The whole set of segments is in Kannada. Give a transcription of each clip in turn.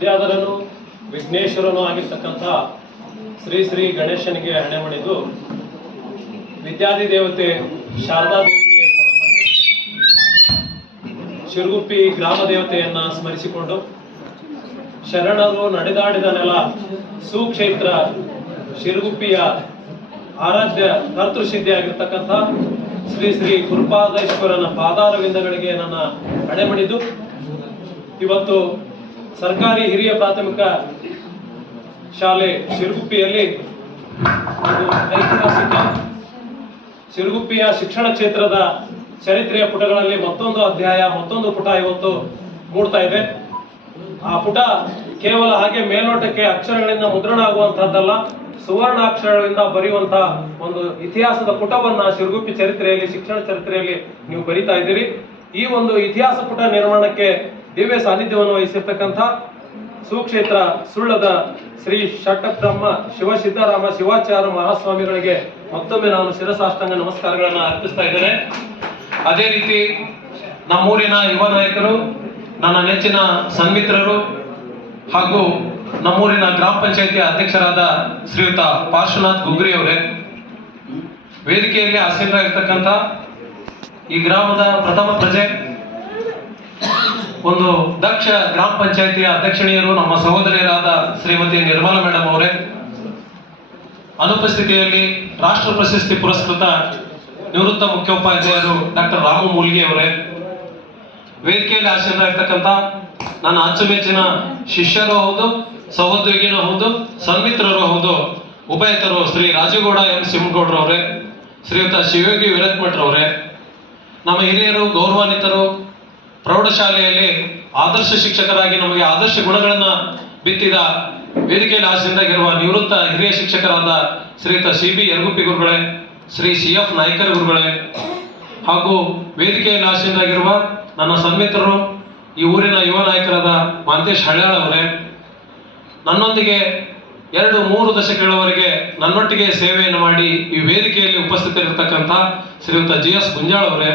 ವಿದ್ಯಾಧರನು, ವಿಘ್ನೇಶ್ವರನು ಆಗಿರ್ತಕ್ಕಂಥ ಶ್ರೀ ಶ್ರೀ ಗಣೇಶನಿಗೆ ಹಣೆ ಮಾಡಿದ್ದು ವಿದ್ಯಾದಿ ದೇವತೆ ಶಾರದಾ ದೇವಿಗೆ ಶಿರುಗುಪ್ಪಿ ಗ್ರಾಮ ದೇವತೆಯನ್ನ ಸ್ಮರಿಸಿಕೊಂಡು ಶರಣರು ನಡೆದಾಡಿದ ನೆಲ ಸುಕ್ಷೇತ್ರ ಶಿರುಗುಪ್ಪಿಯ ಆರಾಧ್ಯ ಕರ್ತೃಸಿದ್ಧಿ ಆಗಿರ್ತಕ್ಕಂಥ ಶ್ರೀ ಶ್ರೀ ಗುರುಪಾದೇಶ್ವರನ ಪಾದಾರವಿಂದಗಳಿಗೆ ನನ್ನ ಹಣೆ ಮಾಡಿದ್ದು ಇವತ್ತು ಸರ್ಕಾರಿ ಹಿರಿಯ ಪ್ರಾಥಮಿಕ ಶಾಲೆ ಸಿರುಗುಪ್ಪಿಯಲ್ಲಿ ಐತಿಹಾಸಿಕ ಸಿರುಗುಪ್ಪಿಯ ಶಿಕ್ಷಣ ಕ್ಷೇತ್ರದ ಚರಿತ್ರೆಯ ಪುಟಗಳಲ್ಲಿ ಮತ್ತೊಂದು ಅಧ್ಯಾಯ, ಮತ್ತೊಂದು ಪುಟ ಇವತ್ತು ಮೂಡ್ತಾ ಇದೆ. ಆ ಪುಟ ಕೇವಲ ಹಾಗೆ ಮೇಲ್ನೋಟಕ್ಕೆ ಅಕ್ಷರಗಳಿಂದ ಮುದ್ರಣ ಆಗುವಂತಹದ್ದಲ್ಲ ಸುವರ್ಣ ಅಕ್ಷರಗಳಿಂದ ಬರೆಯುವಂತಹ ಒಂದು ಇತಿಹಾಸದ ಪುಟವನ್ನ ಸಿರುಗುಪ್ಪಿ ಚರಿತ್ರೆಯಲ್ಲಿ, ಶಿಕ್ಷಣ ಚರಿತ್ರೆಯಲ್ಲಿ ನೀವು ಬರಿತಾ ಇದ್ದೀರಿ. ಈ ಒಂದು ಇತಿಹಾಸ ಪುಟ ನಿರ್ಮಾಣಕ್ಕೆ ದಿವ್ಯ ಸಾನ್ನಿಧ್ಯವನ್ನು ವಹಿಸಿರ್ತಕ್ಕಂಥ ಸುಕ್ಷೇತ್ರ ಸುಳ್ಳದ ಶ್ರೀ ಶಟಬ್ರಹ್ಮ ಶಿವ ಸಿದ್ದರಾಮ ಶಿವಾಚಾರ್ಯ ಮಹಾಸ್ವಾಮಿಗಳಿಗೆ ಮತ್ತೊಮ್ಮೆ ನಾನು ಶಿರಸಾಷ್ಟಾಂಗ ನಮಸ್ಕಾರಗಳನ್ನು ಅರ್ಪಿಸ್ತಾ ಇದ್ದೇನೆ. ಅದೇ ರೀತಿ ನಮ್ಮೂರಿನ ಯುವ ನಾಯಕರು, ನನ್ನ ನೆಚ್ಚಿನ ಸನ್ಮಿತ್ರರು ಹಾಗೂ ನಮ್ಮೂರಿನ ಗ್ರಾಮ ಪಂಚಾಯಿತಿ ಅಧ್ಯಕ್ಷರಾದ ಶ್ರೀಯುತ ಪಾರ್ಶ್ವನಾಥ್ ಗುಗ್ರಿ ಅವರೇ, ವೇದಿಕೆಯಲ್ಲಿ ಆಸೀನರಾಗಿರ್ತಕ್ಕಂಥ ಈ ಗ್ರಾಮದ ಪ್ರಥಮ ಪ್ರಜೆ ಒಂದು ದಕ್ಷ ಗ್ರಾಮ ಪಂಚಾಯತಿಯ ಅಧ್ಯಕ್ಷಣಿಯರು, ನಮ್ಮ ಸಹೋದರಿಯರಾದ ಶ್ರೀಮತಿ ನಿರ್ಮಲ ಮೇಡಮ್ ಅವರೇ. ಅನುಪಸ್ಥಿತಿಯಲ್ಲಿ ರಾಷ್ಟ್ರ ಪ್ರಶಸ್ತಿ ಪುರಸ್ಕೃತ ನಿವೃತ್ತ ಮುಖ್ಯೋಪಾಧ್ಯಾಯರು ಡಾಕ್ಟರ್ ರಾಮು ಮೂಲ್ಗಿ ಅವರೇ. ವೇದಿಕೆಯಲ್ಲಿ ಆಶೀರ್ವಾಗಿರ್ತಕ್ಕಂಥ ನನ್ನ ಅಚ್ಚುಮೆಚ್ಚಿನ ಶಿಷ್ಯರು ಹೌದು, ಸಹೋದ್ಯೋಗಿನೂ ಹೌದು, ಸನ್ಮಿತ್ರರು ಹೌದು ಉಭಯತರು ಶ್ರೀ ರಾಜಗೌಡ ಎಂ ಸಿಂಹಗೌಡ್ರವರೇ ಶ್ರೀಯುತ ಶಿವಯೋಗಿ ವಿರತ್ಮಠ್ರವರೇ ನಮ್ಮ ಹಿರಿಯರು, ಗೌರವಾನ್ವಿತರು ಪ್ರೌಢಶಾಲೆಯಲ್ಲಿ ಆದರ್ಶ ಶಿಕ್ಷಕರಾಗಿ ನಮಗೆ ಆದರ್ಶ ಗುಣಗಳನ್ನ ಬಿತ್ತಿದ ವೇದಿಕೆಯಲ್ಲಿ ಆಸೀನರಾಗಿರುವ ನಿವೃತ್ತ ಹಿರಿಯ ಶಿಕ್ಷಕರಾದ ಶ್ರೀಯುತ ಸಿ ಬಿ ಯರಗುಪ್ಪಿ ಗುರುಗಳೇ, ಶ್ರೀ ಸಿ ಎಫ್ ನಾಯ್ಕರ್ ಗುರುಗಳೇ, ಹಾಗೂ ವೇದಿಕೆಯಲ್ಲಿ ಆಸೀನರಾಗಿರುವ ನನ್ನ ಸನ್ಮಿತ್ರರು, ಈ ಊರಿನ ಯುವ ನಾಯಕರಾದ ಮಾಂತೇಶ್ ಹಳ್ಯಾಳ್ ಅವರೇ, ನನ್ನೊಂದಿಗೆ ಎರಡು ಮೂರು ದಶಕಗಳವರೆಗೆ ನನ್ನೊಟ್ಟಿಗೆ ಸೇವೆಯನ್ನು ಮಾಡಿ ಈ ವೇದಿಕೆಯಲ್ಲಿ ಉಪಸ್ಥಿತರಿರ್ತಕ್ಕಂಥ ಶ್ರೀಯುತ ಜಿ ಎಸ್ ಗುಂಜಾಳ್ ಅವರೇ,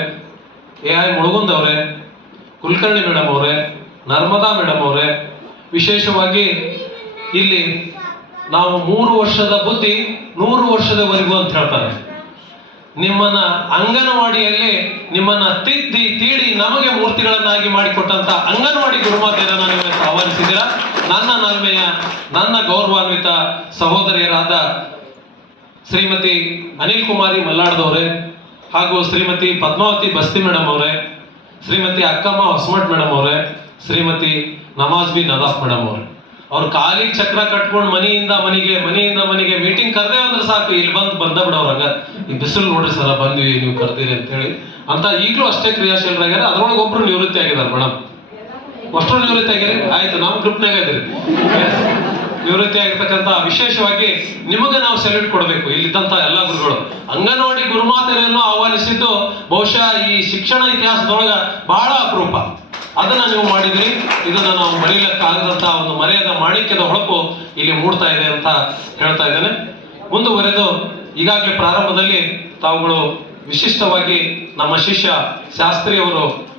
ಎ ಐ ಮುಳುಗುಂದ್ ಅವರೇ ಕುಲಕರ್ಣಿ ಮೇಡಮ್ ಅವರೇ, ನರ್ಮದಾ ಮೇಡಮ್ ಅವರೇ, ವಿಶೇಷವಾಗಿ ಇಲ್ಲಿ ನಾವು ಮೂರು ವರ್ಷದ ಬುದ್ಧಿ ನೂರು ವರ್ಷದವರೆಗೂ ಅಂತ ಹೇಳ್ತಾರೆ. ನಿಮ್ಮನ್ನ ಅಂಗನವಾಡಿಯಲ್ಲಿ ನಿಮ್ಮನ್ನ ತಿದ್ದಿ, ತೀಡಿ ನಮಗೆ ಮೂರ್ತಿಗಳನ್ನಾಗಿ ಮಾಡಿಕೊಟ್ಟಂತ ಅಂಗನವಾಡಿ ಗುರುಮಾತೆಯರನ್ನ ನೀವು ಆಹ್ವಾನಿಸಿದ್ದೀರಾ. ನನ್ನ ನಲ್ಮೆಯ ನನ್ನ ಗೌರವಾನ್ವಿತ ಸಹೋದರಿಯರಾದ ಶ್ರೀಮತಿ ಅನಿಲ್ ಕುಮಾರಿ ಮಲ್ಲಾಡ್ದವ್ರೆ ಹಾಗೂ ಶ್ರೀಮತಿ ಪದ್ಮಾವತಿ ಬಸ್ತಿ ಮೇಡಮ್ ಅವರೇ ಶ್ರೀಮತಿ ಅಕ್ಕಮ್ಮ ಹೊಸಮಠ್ ಮೇಡಮ್ ಅವರೇ, ಶ್ರೀಮತಿ ನವಾಜ್ ಬಿ ನದಾಫ್ ಮೇಡಮ್ ಅವರೇ. ಅವ್ರು ಖಾಲಿ ಚಕ್ರ ಕಟ್ಕೊಂಡು ಮನೆಯಿಂದ ಮನೆಗೆ ಮನೆಯಿಂದ ಮನೆಗೆ ಮೀಟಿಂಗ್ ಕರೆದೇ ಅಂದ್ರೆ ಸಾಕು, ಇಲ್ಲಿ ಬಂದು ಬಂದ ಬಿಡವ್ರಂಗ ಈ ಬಿಸಿಲು ನೋಡ್ರಿ ಸರ, ಬಂದ್ವಿ, ನೀವು ಕರ್ದಿರಿ ಅಂತ ಹೇಳಿ ಅಂತ ಈಗಲೂ ಅಷ್ಟೇ ಕ್ರಿಯಾಶೀಲರಾಗ್ಯಾರ, ಅದ್ರೊಳಗೆ ಒಬ್ರು ನಿವೃತ್ತಿ ಆಗಿದ್ದಾರೆ ಮೇಡಮ್ ಅಷ್ಟೊಂದು ನಿವೃತ್ತಿ ಆಗಿರಿ ಆಯ್ತು, ನಾವು ಗ್ರೂಪ್ನಾಗ ಇದ್ರಿ ನಿವೃತ್ತಿ ಆಗಿರ್ತಕ್ಕಂಥ ವಿಶೇಷವಾಗಿ ನಿಮಗೆ ನಾವು ಸೆಲ್ಯೂಟ್ ಕೊಡಬೇಕು. ಇಲ್ಲಿದ್ದಂತ ಎಲ್ಲ ಗುರುಗಳು. ಅಂಗನವಾಡಿ ಗುರುಮಾತೆಯನ್ನು ಆಹ್ವಾನಿಸಿದ್ದು ಬಹುಶಃ ಈ ಶಿಕ್ಷಣ ಇತಿಹಾಸದೊಳಗ ಬಹಳ ಅಪರೂಪ. ಅದನ್ನ ನೀವು ಮಾಡಿದ್ರಿ. ಇದನ್ನ ನಾವು ಮರೆಯಲಿಕ್ಕಾಗದಂತ ಒಂದು ಮರೆಯದ ಮಾಣಿಕ್ಯದ ಹೊಳಪು ಇಲ್ಲಿ ಮೂಡ್ತಾ ಇದೆ ಅಂತ ಹೇಳ್ತಾ ಇದ್ದೇನೆ. ಮುಂದುವರೆದು ಈಗಾಗಲೇ ಪ್ರಾರಂಭದಲ್ಲಿ ತಾವುಗಳು ವಿಶಿಷ್ಟವಾಗಿ ನಮ್ಮ ಶಿಷ್ಯ ಶಾಸ್ತ್ರಿಯವರು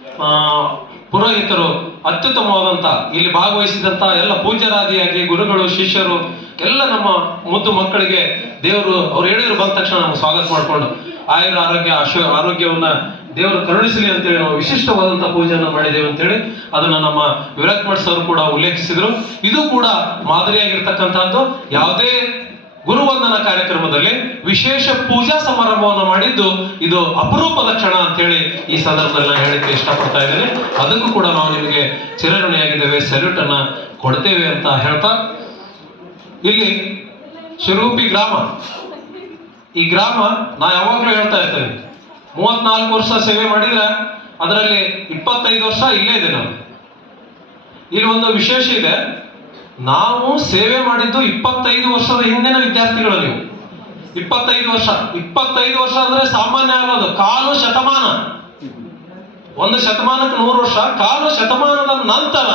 ಪುರೋಹಿತರು ಅತ್ಯುತ್ತಮವಾದಂಥ ಇಲ್ಲಿ ಭಾಗವಹಿಸಿದಂತ ಎಲ್ಲ ಪೂಜಾರಾದಿಯಾಗಿ ಗುರುಗಳು, ಶಿಷ್ಯರು, ಎಲ್ಲ ನಮ್ಮ ಮುದ್ದು ಮಕ್ಕಳಿಗೆ ದೇವರು, ಅವ್ರು ಹೇಳಿದ್ರು ಬಂದ ತಕ್ಷಣ ನಾವು ಸ್ವಾಗತ ಮಾಡಿಕೊಂಡು, ಆಯುರ ಆರೋಗ್ಯ ಅಶ್ವ ಆರೋಗ್ಯವನ್ನ ದೇವರು ಕರುಣಿಸಲಿ ಅಂತೇಳಿ ನಾವು ವಿಶಿಷ್ಟವಾದಂತಹ ಪೂಜೆಯನ್ನು ಮಾಡಿದ್ದೇವೆ ಅಂತೇಳಿ ಅದನ್ನ ನಮ್ಮ ವಿರಾಟ್ ಮಠ್ ಸರ್ ಕೂಡ ಉಲ್ಲೇಖಿಸಿದ್ರು. ಇದು ಕೂಡ ಮಾದರಿಯಾಗಿರ್ತಕ್ಕಂಥದ್ದು ಯಾವುದೇ ಗುರುವಂದನ ಕಾರ್ಯಕ್ರಮದಲ್ಲಿ ವಿಶೇಷ ಪೂಜಾ ಸಮಾರಂಭವನ್ನು ಮಾಡಿದ್ದು ಇದು ಅಪರೂಪದ ಕ್ಷಣ ಅಂತೇಳಿ ಈ ಸಂದರ್ಭದಲ್ಲಿ ನಾನು ಹೇಳಕ್ಕೆ ಇಷ್ಟಪಡ್ತಾ ಇದ್ದೇನೆ. ಅದಕ್ಕೂ ಕೂಡ ನಾವು ನಿಮಗೆ ಚಿರಋಣಿಯಾಗಿದ್ದೇವೆ ಸಲ್ಯೂಟ್ ಅನ್ನ ಕೊಡ್ತೇವೆ ಅಂತ ಹೇಳ್ತಾ ಇಲ್ಲಿ ಶಿರೂಪಿ ಗ್ರಾಮ. ಈ ಗ್ರಾಮ ನಾ ಯಾವಾಗಲೂ ಹೇಳ್ತಾ ಇರ್ತೇನೆ, ಮೂವತ್ನಾಲ್ಕು ವರ್ಷ ಸೇವೆ ಮಾಡಿದ್ರೆ ಅದರಲ್ಲಿ ಇಪ್ಪತ್ತೈದು ವರ್ಷ ಇಲ್ಲೇ ಇದೆ ನಾವು ಇಲ್ಲಿ ಒಂದು ವಿಶೇಷ ಇದೆ ನಾವು ಸೇವೆ ಮಾಡಿದ್ದು ಇಪ್ಪತ್ತೈದು ವರ್ಷದ ಹಿಂದಿನ ವಿದ್ಯಾರ್ಥಿಗಳು ನೀವು ಇಪ್ಪತ್ತೈದು ವರ್ಷ. ಇಪ್ಪತ್ತೈದು ವರ್ಷ ಅಂದ್ರೆ ಸಾಮಾನ್ಯ ಅನ್ನೋದು. ಕಾಲು ಶತಮಾನ. ಒಂದು ಶತಮಾನಕ್ಕೆ ನೂರು ವರ್ಷ. ಕಾಲು ಶತಮಾನದ ನಂತರ,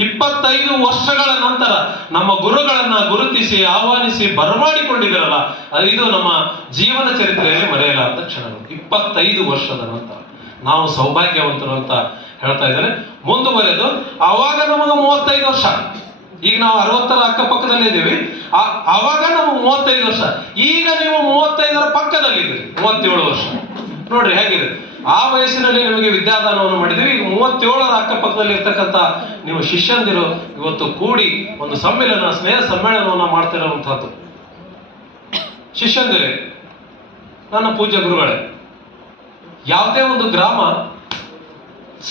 ಇಪ್ಪತ್ತೈದು ವರ್ಷಗಳ ನಂತರ ನಮ್ಮ ಗುರುಗಳನ್ನ ಗುರುತಿಸಿ, ಆಹ್ವಾನಿಸಿ, ಬರಮಾಡಿಕೊಂಡಿದ್ದೀರಲ್ಲ ಅದು ಇದು ನಮ್ಮ ಜೀವನ ಚರಿತ್ರೆಯಲ್ಲಿ ಮರೆಯಲಾದ ಕ್ಷಣಗಳು. ಇಪ್ಪತ್ತೈದು ವರ್ಷದ ನಂತರ. ನಾವು ಸೌಭಾಗ್ಯವಂತರು ಅಂತ ಹೇಳ್ತಾ ಇದ್ದಾರೆ. ಮುಂದುವರೆದು, ಆವಾಗ ನಮಗೆ ಮೂವತ್ತೈದು ವರ್ಷ. ಈಗ ನಾವು ಅರವತ್ತರ ಅಕ್ಕಪಕ್ಕದಲ್ಲಿ ಇದ್ದೀವಿ. ಆವಾಗ ನಾವು ಮೂವತ್ತೈದು ವರ್ಷ. ಈಗ ನೀವು ಮೂವತ್ತೈದರ ಪಕ್ಕದಲ್ಲಿ ಇದ್ದೀರಿ ಮೂವತ್ತೇಳು ವರ್ಷ. ನೋಡ್ರಿ, ಹೇಗಿದೆ? ಆ ವಯಸ್ಸಿನಲ್ಲಿ ನಿಮಗೆ ವಿದ್ಯಾದಾನವನ್ನು ಮಾಡಿದ್ವಿ ಈಗ ಮೂವತ್ತೇಳರ ಅಕ್ಕಪಕ್ಕದಲ್ಲಿ ಇರ್ತಕ್ಕಂಥ ನೀವು ಶಿಷ್ಯಂದಿರು ಇವತ್ತು ಕೂಡಿ ಒಂದು ಸಮ್ಮೇಳನ, ಸ್ನೇಹ ಸಮ್ಮೇಳನವನ್ನ ಮಾಡ್ತಿರುವಂತಹದ್ದು ಶಿಷ್ಯಂದಿರೇ, ನನ್ನ ಪೂಜ್ಯ ಗುರುಗಳೇ, ಯಾವುದೇ ಒಂದು ಗ್ರಾಮ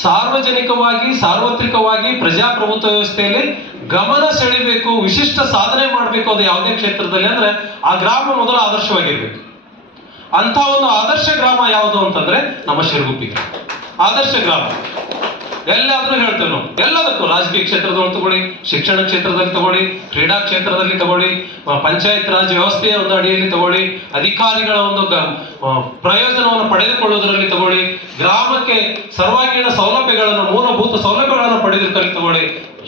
ಸಾರ್ವಜನಿಕವಾಗಿ, ಸಾರ್ವತ್ರಿಕವಾಗಿ ಪ್ರಜಾಪ್ರಭುತ್ವ ವ್ಯವಸ್ಥೆಯಲ್ಲಿ ಗಮನ ಸೆಳಿಬೇಕು, ವಿಶಿಷ್ಟ ಸಾಧನೆ ಮಾಡಬೇಕು ಅದು ಯಾವುದೇ ಕ್ಷೇತ್ರದಲ್ಲಿ ಅಂದ್ರೆ ಆ ಗ್ರಾಮ ಮೊದಲು ಆದರ್ಶವಾಗಿರ್ಬೇಕು. ಅಂತ ಒಂದು ಆದರ್ಶ ಗ್ರಾಮ ಯಾವುದು ಅಂತಂದ್ರೆ ನಮ್ಮ ಶಿರಗುಪ್ಪಿ ಗ್ರಾಮ. ಆದರ್ಶ ಗ್ರಾಮ. ಎಲ್ಲಾದ್ರೂ ಹೇಳ್ತೇವೆ ನಾವು. ಎಲ್ಲದಕ್ಕೂ ರಾಜಕೀಯ ಕ್ಷೇತ್ರದಲ್ಲಿ ತಗೊಳ್ಳಿ, ಶಿಕ್ಷಣ ಕ್ಷೇತ್ರದಲ್ಲಿ ತಗೊಳ್ಳಿ, ಕ್ರೀಡಾ ಕ್ಷೇತ್ರದಲ್ಲಿ ತಗೊಳ್ಳಿ ಪಂಚಾಯತ್ ರಾಜ್ ವ್ಯವಸ್ಥೆಯ ಒಂದು ಅಡಿಯಲ್ಲಿ ತಗೊಳ್ಳಿ, ಅಧಿಕಾರಿಗಳ ಒಂದು ಪ್ರಯೋಜನವನ್ನು ಪಡೆದುಕೊಳ್ಳುವುದರಲ್ಲಿ ತಗೊಳ್ಳಿ, ಗ್ರಾಮಕ್ಕೆ ಸರ್ವಾಂಗೀಣ ಸೌಲಭ್ಯಗಳನ್ನು, ಮೂಲಭೂತ ಸೌಲಭ್ಯಗಳನ್ನು ಪಡೆದಿರ್ತಾರೆ ತಗೊಳ್ಳಿ.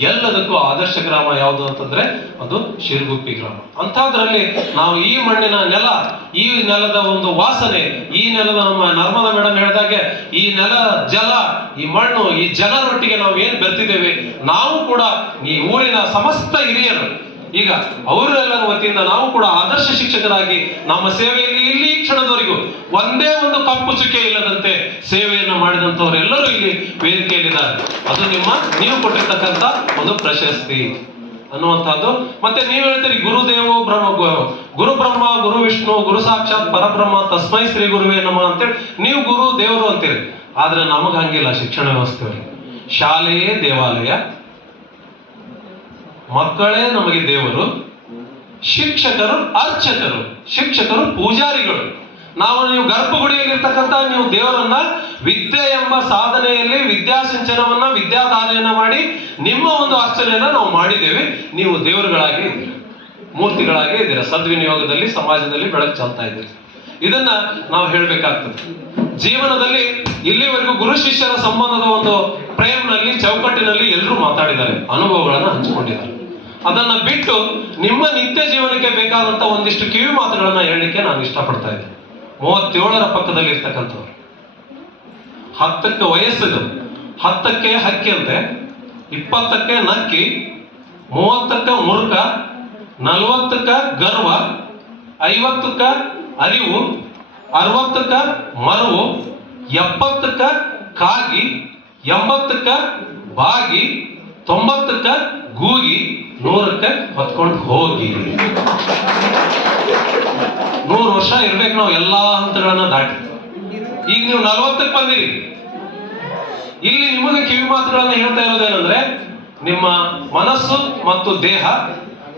ಎಲ್ಲದಕ್ಕೂ ಆದರ್ಶ ಗ್ರಾಮ ಯಾವುದು ಅಂತಂದ್ರೆ ಅದು ಶಿರಗುಪ್ಪಿ ಗ್ರಾಮ. ಅಂಥದ್ರಲ್ಲಿ ನಾವು ಈ ಮಣ್ಣಿನ ನೆಲ, ಈ ನೆಲದ ಒಂದು ವಾಸನೆ, ಈ ನೆಲದ ನಮ್ಮ ನರ್ಮದ ಮೇಡಮ್ ಹೇಳಿದಾಗೆ, ಈ ನೆಲ ಜಲ, ಈ ಮಣ್ಣು, ಈ ಜನರೊಟ್ಟಿಗೆ ನಾವು ಏನ್ ಬೆರ್ತಿದ್ದೇವೆ? ನಾವು ಕೂಡ ಈ ಊರಿನ ಸಮಸ್ತ ಹಿರಿಯರು, ಈಗ ಅವರೆಲ್ಲರ ವತಿಯಿಂದ ನಾವು ಕೂಡ ಆದರ್ಶ ಶಿಕ್ಷಕರಾಗಿ ನಮ್ಮ ಸೇವೆಯಲ್ಲಿ ಇಲ್ಲಿ ಕ್ಷಣದವರೆಗೂ ಒಂದೇ ಒಂದು ಕಪ್ಪು ಚುಕ್ಕೆ ಇಲ್ಲದಂತೆ ಸೇವೆಯನ್ನು ಮಾಡಿದಂತವರೆಲ್ಲರೂ ಇಲ್ಲಿ ವೇದಿಕೆಯಲ್ಲಿದ್ದಾರೆ. ಅದು ನಿಮ್ಮ, ನೀವು ಕೊಟ್ಟಿರ್ತಕ್ಕಂಥ ಒಂದು ಪ್ರಶಸ್ತಿ ಅನ್ನುವಂಥದ್ದು. ಮತ್ತೆ ನೀವು ಹೇಳ್ತೀರಿ ಗುರುದೇವೋ ಬ್ರಹ್ಮ ಗುರು ಬ್ರಹ್ಮ, ಗುರು ವಿಷ್ಣು, ಗುರು ಸಾಕ್ಷಾತ್ ಪರಬ್ರಹ್ಮ, ತಸ್ಮೈ ಶ್ರೀ ಗುರುವೇ ನಮ ಅಂತೇಳಿ ನೀವು ಗುರು ದೇವರು ಅಂತೀರಿ. ಆದ್ರೆ ನಮಗ ಹಂಗಿಲ್ಲ ಶಿಕ್ಷಣ ವ್ಯವಸ್ಥೆಯಲ್ಲಿ. ಶಾಲೆಯೇ ದೇವಾಲಯ, ಮಕ್ಕಳೇ ನಮಗೆ ದೇವರು, ಶಿಕ್ಷಕರು ಅರ್ಚಕರು, ಶಿಕ್ಷಕರು ಪೂಜಾರಿಗಳು. ನಾವು ನೀವು ಗರ್ಭಗುಡಿಯಲ್ಲಿರ್ತಕ್ಕಂಥ ನೀವು ದೇವರನ್ನ ವಿದ್ಯೆ ಎಂಬ ಸಾಧನೆಯಲ್ಲಿ ವಿದ್ಯಾಸಿಂಚನವನ್ನ, ವಿದ್ಯಾದಾನೆಯನ್ನ ಮಾಡಿ ನಿಮ್ಮ ಒಂದು ಆಶ್ಚರ್ಯನ ನಾವು ಮಾಡಿದ್ದೇವೆ. ನೀವು ದೇವರುಗಳಾಗಿ ಇದ್ದೀರಿ, ಮೂರ್ತಿಗಳಾಗಿ ಇದ್ದೀರಾ, ಸದ್ವಿನಿಯೋಗದಲ್ಲಿ, ಸಮಾಜದಲ್ಲಿ ಬೆಳಕು ಚಲ್ತಾ ಇದ್ದೀರಿ. ಇದನ್ನ ನಾವು ಹೇಳ್ಬೇಕಾಗ್ತದೆ. ಜೀವನದಲ್ಲಿ ಇಲ್ಲಿವರೆಗೂ ಗುರು ಶಿಷ್ಯರ ಸಂಬಂಧದ ಒಂದು ಪ್ರೇಮ್ನಲ್ಲಿ, ಚೌಕಟ್ಟಿನಲ್ಲಿ ಎಲ್ಲರೂ ಮಾತಾಡಿದ್ದಾರೆ, ಅನುಭವಗಳನ್ನು ಹಂಚಿಕೊಂಡಿದ್ದಾರೆ. ಅದನ್ನ ಬಿಟ್ಟು ನಿಮ್ಮ ನಿತ್ಯ ಜೀವನಕ್ಕೆ ಬೇಕಾದಂತ ಒಂದಿಷ್ಟು ಕಿವಿ ಮಾತುಗಳನ್ನ ಹೇಳಲಿಕ್ಕೆ ನಾನು ಇಷ್ಟಪಡ್ತಾ ಇದ್ದೆ. ಮೂವತ್ತೇಳರ ಪಕ್ಕದಲ್ಲಿ ಇರ್ತಕ್ಕಂಥವ್ರು. ಹತ್ತಕ್ಕೆ ವಯಸ್ಸು ಹತ್ತಕ್ಕೆ ಹಕ್ಕಿ ಅಂತೆ. ಇಪ್ಪತ್ತಕ್ಕೆ ನಕ್ಕಿ. ಮೂವತ್ತಕ್ಕ ಮುರುಕ ನಲವತ್ತಕ್ಕ ಗರ್ವ. ಐವತ್ತಕ್ಕ ಅರಿವು. ಅರವತ್ತಕ್ಕ ಮರವು, ಎಪ್ಪತ್ತಕ್ಕ ಕಾಗಿ, ಎಂಬತ್ತಕ್ಕ ಬಾಗಿ, ತೊಂಬತ್ತಕ್ಕ ಗೂಗಿ, ನೂರಕ್ಕೆ ಹೊತ್ಕೊಂಡು ಹೋಗಿ. ನೂರು ವರ್ಷ ಇರ್ಬೇಕು ನಾವು ಎಲ್ಲಾ ಹಂತಗಳನ್ನ ದಾಟಿ. ಈಗ ನೀವು ನಲವತ್ತಕ್ಕೆ ಬಂದಿರಿ. ಇಲ್ಲಿ ನಿಮಗೆ ಕಿವಿ ಮಾತುಗಳನ್ನ ಹೇಳ್ತಾ ಇರೋದೇನಂದ್ರೆ, ನಿಮ್ಮ ಮನಸ್ಸು ಮತ್ತು ದೇಹ,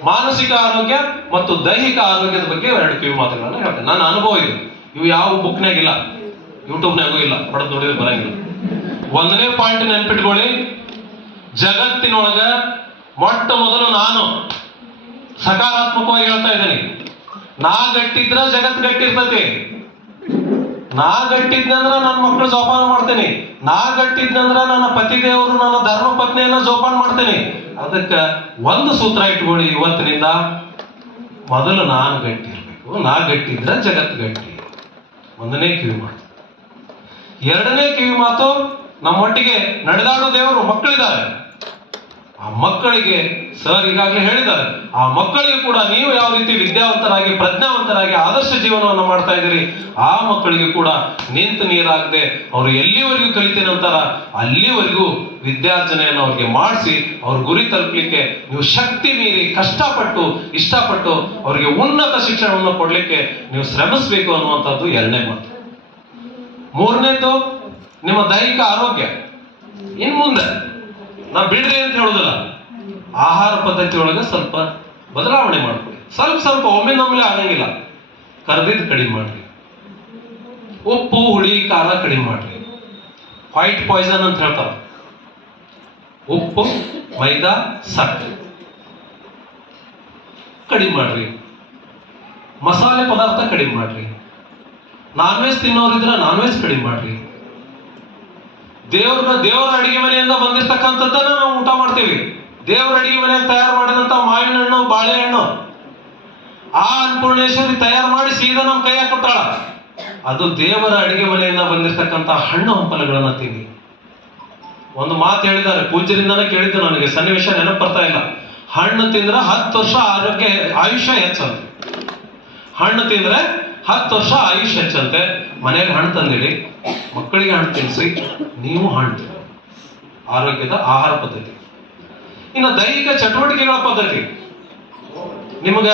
ಮಾನಸಿಕ ಆರೋಗ್ಯ ಮತ್ತು ದೈಹಿಕ ಆರೋಗ್ಯದ ಬಗ್ಗೆ ಎರಡು ಕಿವಿ ಮಾತುಗಳನ್ನ ಹೇಳ್ತೇನೆ. ನನ್ನ ಅನುಭವ ಇದು. ಇವು ಯಾವ ಬುಕ್ನಾಗಿಲ್ಲ ಯೂಟ್ಯೂಬ್ನಾಗೂ ಇಲ್ಲ. ಹೊಡೆದು ನೋಡಿದ್ರೆ ಬರಂಗಿಲ್ಲ. ಒಂದನೇ ಪಾಯಿಂಟ್ ನೆನ್ಪಿಟ್ಕೊಳ್ಳಿ. ಜಗತ್ತಿನೊಳಗ ಮೊಟ್ಟ ಮೊದಲು ನಾನು ಸಕಾರಾತ್ಮಕವಾಗಿ ಹೇಳ್ತಾ ಇದ್ದೀನಿ. ನಾ ಗಟ್ಟಿದ್ರ ಜಗತ್ ಗಟ್ಟಿರ್ತತಿ. ನಾ ಗಟ್ಟಿದ್ನಂದ್ರ ನನ್ನ ಮಕ್ಕಳು ಜೋಪಾನ ಮಾಡ್ತೇನೆ. ನಾ ಗಟ್ಟಿದ್ನಂದ್ರ ನನ್ನ ಪತಿ ದೇವರು, ನನ್ನ ಧರ್ಮ ಪತ್ನಿಯನ್ನ ಜೋಪಾನ ಮಾಡ್ತೇನೆ. ಅದಕ್ಕ ಒಂದು ಸೂತ್ರ ಇಟ್ಕೊಳ್ಳಿ ಇವತ್ತಿನಿಂದ. ಮೊದಲು ನಾನು ಗಟ್ಟಿರ್ಬೇಕು. ನಾ ಗಟ್ಟಿದ್ರ ಜಗತ್ ಗಟ್ಟಿ. ಒಂದನೇ ಕಿವಿ ಮಾತು. ಎರಡನೇ ಕಿವಿ ಮಾತು ನಮ್ಮೊಟ್ಟಿಗೆ ನಡೆದಾಡೋ ದೇವರು ಮಕ್ಕಳಿದ್ದಾರೆ. ಆ ಮಕ್ಕಳಿಗೆ ಸರ್ ಈಗಾಗಲೇ ಹೇಳಿದ್ದಾರೆ, ಆ ಮಕ್ಕಳಿಗೆ ಕೂಡ ನೀವು ಯಾವ ರೀತಿ ವಿದ್ಯಾವಂತರಾಗಿ, ಪ್ರಜ್ಞಾವಂತರಾಗಿ ಆದರ್ಶ ಜೀವನವನ್ನು ಮಾಡ್ತಾ ಇದ್ದೀರಿ, ಆ ಮಕ್ಕಳಿಗೆ ಕೂಡ ನಿಂತು ನೀರಾಗದೆ ಅವರು ಎಲ್ಲಿವರೆಗೂ ಕಲಿತೇನೆ ಅಂತಾರ, ಅಲ್ಲಿವರೆಗೂ ವಿದ್ಯಾರ್ಜನೆಯನ್ನು ಅವ್ರಿಗೆ ಮಾಡಿಸಿ, ಅವ್ರ ಗುರಿ ತಲುಪಲಿಕ್ಕೆ ನೀವು ಶಕ್ತಿ ಮೀರಿ ಕಷ್ಟಪಟ್ಟು, ಇಷ್ಟಪಟ್ಟು ಅವರಿಗೆ ಉನ್ನತ ಶಿಕ್ಷಣವನ್ನು ಕೊಡಲಿಕ್ಕೆ ನೀವು ಶ್ರಮಿಸಬೇಕು ಅನ್ನುವಂಥದ್ದು ಎರಡನೇ ಮಾತು. ಮೂರನೇದು ನಿಮ್ಮ ದೈಹಿಕ ಆರೋಗ್ಯ. ಇನ್ನು ಮುಂದೆ ನಾ ಬಿಡ್ರಿ ಅಂತ ಹೇಳುದಿಲ್ಲ. ಆಹಾರ ಪದ್ಧತಿ ಒಳಗೆ ಸ್ವಲ್ಪ ಬದಲಾವಣೆ ಮಾಡ್ಕೊಳ್ಳಿ. ಸ್ವಲ್ಪ ಸ್ವಲ್ಪ ಒಮ್ಮೆ ನಮ್ಮಲೆ ಆಗಂಗಿಲ್ಲ. ಕರ್ದಿದ್ದು ಕಡಿಮೆ ಮಾಡ್ರಿ. ಉಪ್ಪು, ಹುಳಿ, ಖಾರ ಕಡಿಮೆ ಮಾಡ್ರಿ. ವೈಟ್ ಪಾಯ್ಸನ್ ಅಂತ ಹೇಳ್ತಾರ. ಉಪ್ಪು, ಮೈದಾ ಸಕ್ಕರೆ ಕಡಿಮೆ ಮಾಡ್ರಿ. ಮಸಾಲೆ ಪದಾರ್ಥ ಕಡಿಮೆ ಮಾಡ್ರಿ. ನಾನ್ ವೆಜ್ ತಿನ್ನೋರಿದ್ರೆ ನಾನ್ ವೆಜ್ ಕಡಿಮೆ ಮಾಡ್ರಿ. ದೇವ್ರ ದೇವರ ಅಡಿಗೆ ಮನೆಯಿಂದ ಬಂದಿರ್ತಕ್ಕಂಥದ್ದನ್ನ ನಾವು ಊಟ ಮಾಡ್ತೀವಿ. ದೇವರ ಅಡಿಗೆ ಮನೆಯಲ್ಲಿ ತಯಾರು ಮಾಡಿದಂತ ಮಾವಿನ ಹಣ್ಣು ಬಾಳೆಹಣ್ಣು. ಆ ಅನ್ನಪೂರ್ಣೇಶ್ವರಿ ತಯಾರು ಮಾಡಿ ಸೀದಾ ನಮ್ಮ ಕೈಯ ಕೊಟ್ಟಾಳ. ಅದು ದೇವರ ಅಡಿಗೆ ಮನೆಯಿಂದ ಬಂದಿರತಕ್ಕಂತ ಹಣ್ಣು ಹಂಪಲುಗಳನ್ನ ತಿನ್ನಿ ಒಂದು ಮಾತು ಹೇಳಿದ್ದಾರೆ, ಪೂಜ್ಯರಿಂದಾನೇ ಕೇಳಿದ್ದು ನನಗೆ, ಸನ್ನಿವೇಶ ನೆನಪು ಬರ್ತಾ ಇಲ್ಲ. ಹಣ್ಣು ತಿಂದ್ರೆ ಹತ್ತು ವರ್ಷ ಆರೋಗ್ಯ ಆಯುಷ್ಯ ಹೆಚ್ಚಂತೆ ಹಣ್ಣು ತಿಂದ್ರೆ ಹತ್ತು ವರ್ಷ ಆಯುಷ್ಯ ಹೆಚ್ಚಂತೆ ಮನೆಯಲ್ಲಿ ಹಣ್ಣು ತಂದಿಡಿ. ಮಕ್ಕಳಿಗೆ ಹಣ್ಣು ತಿನ್ನಿಸಿ ನೀವು ಹಣ್ಣು. ಆರೋಗ್ಯದ ಆಹಾರ ಪದ್ಧತಿ ಇನ್ನು ದೈಹಿಕ ಚಟುವಟಿಕೆಗಳ ಪದ್ಧತಿ ನಿಮಗ